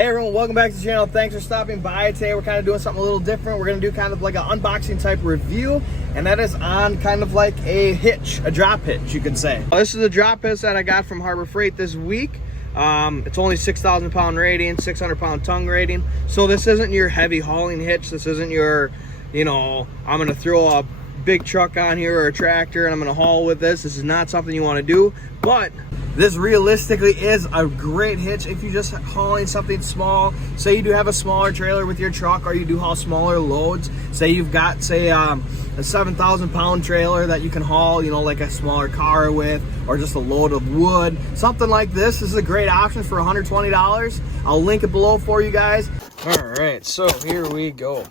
Hey everyone, welcome back to the channel. Thanks for stopping by. Today we're kind of doing something a little different. We're going to do kind of like an unboxing type review, and that is on kind of like a hitch, a drop hitch, you could say. This is the drop hitch that I got from Harbor Freight this week. It's only 6,000 pound rating, 600 pound tongue rating. So this isn't your heavy hauling hitch. This isn't your, you know, I'm going to throw a big truck on here or a tractor and I'm going to haul with this. This is not something you want to do, but this realistically is a great hitch if you're just hauling something small. Say you do have a smaller trailer with your truck, or you do haul smaller loads. Say you've got, say, a 7,000 pound trailer that you can haul, you know, like a smaller car with, or just a load of wood. Something like this is a great option for $120. I'll link it below for you guys. All right, so here we go.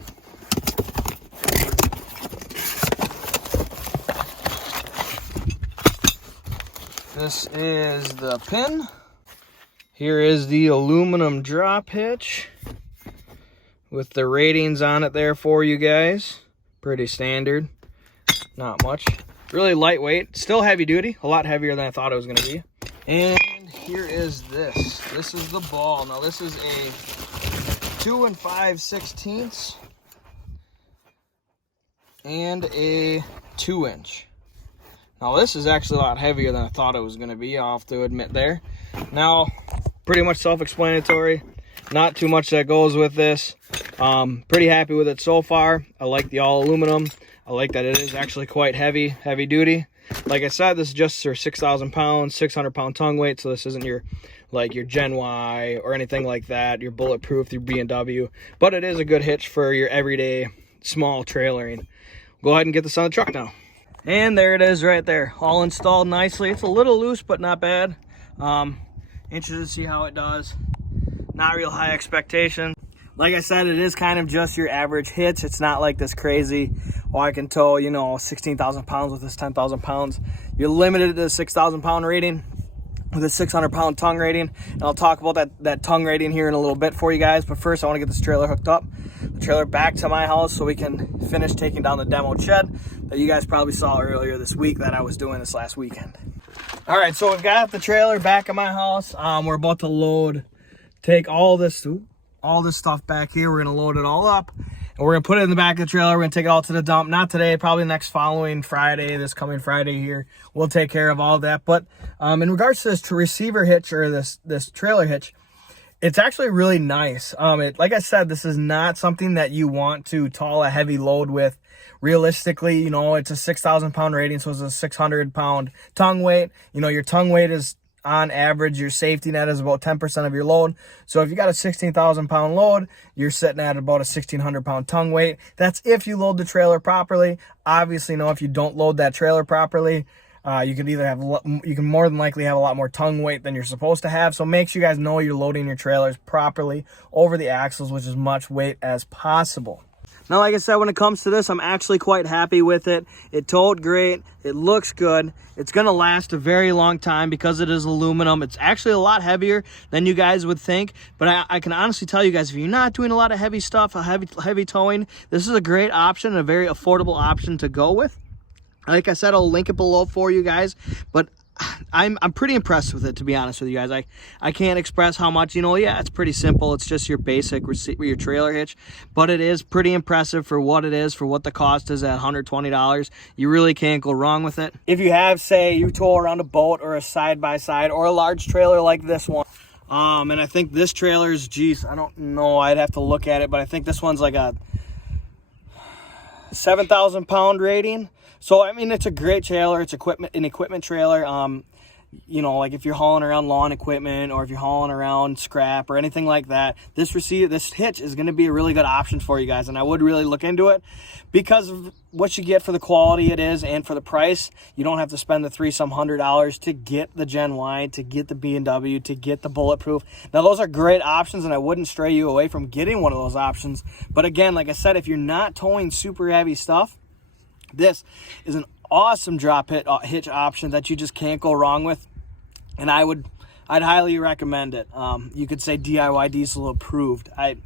This is the pin. Here is the aluminum drop hitch with the ratings on it there for you guys. Pretty standard, not much. Really lightweight, still heavy duty, a lot heavier than I thought it was gonna be. And here is this. This is the ball. Now this is a 2 5/16 and a 2-inch. Now this is actually a lot heavier than I thought it was going to be, I'll have to admit there. Now, pretty much self-explanatory. Not too much that goes with this. Pretty happy with it so far. I like the all aluminum. I like that it is actually quite heavy duty. Like I said, this is just for 6,000 pounds, 600 pound tongue weight. So this isn't your, like your Gen Y or anything like that. Your bulletproof, your B&W. But it is a good hitch for your everyday small trailering. Go ahead and get this on the truck now. And there it is right there, all installed nicely. It's a little loose, but not bad. Interested to see how it does. Not real high expectation. Like I said, it is kind of just your average hitch. It's not like this crazy, oh, I can tow, you know, 16,000 pounds with this 10,000 pounds. You're limited to 6,000 pound rating with a 600 pound tongue rating. And I'll talk about that tongue rating here in a little bit for you guys. But first, I want to get this trailer hooked up. The trailer back to my house so we can finish taking down the demo shed that you guys probably saw earlier this week that I was doing this last weekend. All right, so we've got the trailer back at my house. We're about to take all this stuff back here. We're gonna load it all up and we're gonna put it in the back of the trailer. We're gonna take it all to the dump. Not today, probably next following Friday, this coming Friday here. We'll take care of all that. But in regards to this receiver hitch or this trailer hitch, it's actually really nice. Like I said, this is not something that you want to haul a heavy load with. Realistically, you know, it's a 6,000 pound rating, so it's a 600 pound tongue weight. You know, your tongue weight is on average, your safety net is about 10% of your load. So if you got a 16,000 pound load, you're sitting at about a 1,600 pound tongue weight. That's if you load the trailer properly. Obviously, no, if you don't load that trailer properly, you can more than likely have a lot more tongue weight than you're supposed to have. So make sure you guys know you're loading your trailers properly over the axles with as much weight as possible. Now, like I said, when it comes to this, I'm actually quite happy with it. It towed great. It looks good. It's going to last a very long time because it is aluminum. It's actually a lot heavier than you guys would think. But I can honestly tell you guys, if you're not doing a lot of heavy stuff, heavy towing, this is a great option, a very affordable option to go with. Like I said, I'll link it below for you guys, but I'm pretty impressed with it, to be honest with you guys. I can't express how much, you know, yeah, it's pretty simple. It's just your basic your trailer hitch, but it is pretty impressive for what it is, for what the cost is at $120. You really can't go wrong with it. If you have, say, you tow around a boat or a side-by-side or a large trailer like this one, and I think this trailer's, geez, I don't know, I'd have to look at it, but I think this one's like a 7,000 pound rating. So, I mean, it's a great trailer. It's an equipment trailer. You know, like if you're hauling around lawn equipment or if you're hauling around scrap or anything like that, this hitch is going to be a really good option for you guys. And I would really look into it because of what you get for the quality it is and for the price. You don't have to spend the $300 to get the Gen Y, to get the B&W, to get the bulletproof. Now, those are great options, and I wouldn't stray you away from getting one of those options. But again, like I said, if you're not towing super heavy stuff, this is an awesome drop hitch option that you just can't go wrong with, and I'd highly recommend it. You could say DIY diesel approved. I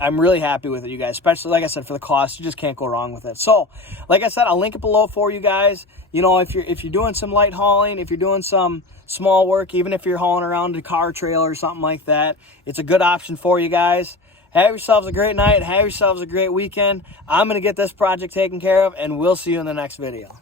I'm really happy with it, you guys, especially, like I said, for the cost. You just can't go wrong with it. So, like I said, I'll link it below for you guys. You know, if you're doing some light hauling, if you're doing some small work, even if you're hauling around a car trailer or something like that, it's a good option for you guys. Have yourselves a great night. Have yourselves a great weekend. I'm going to get this project taken care of, and we'll see you in the next video.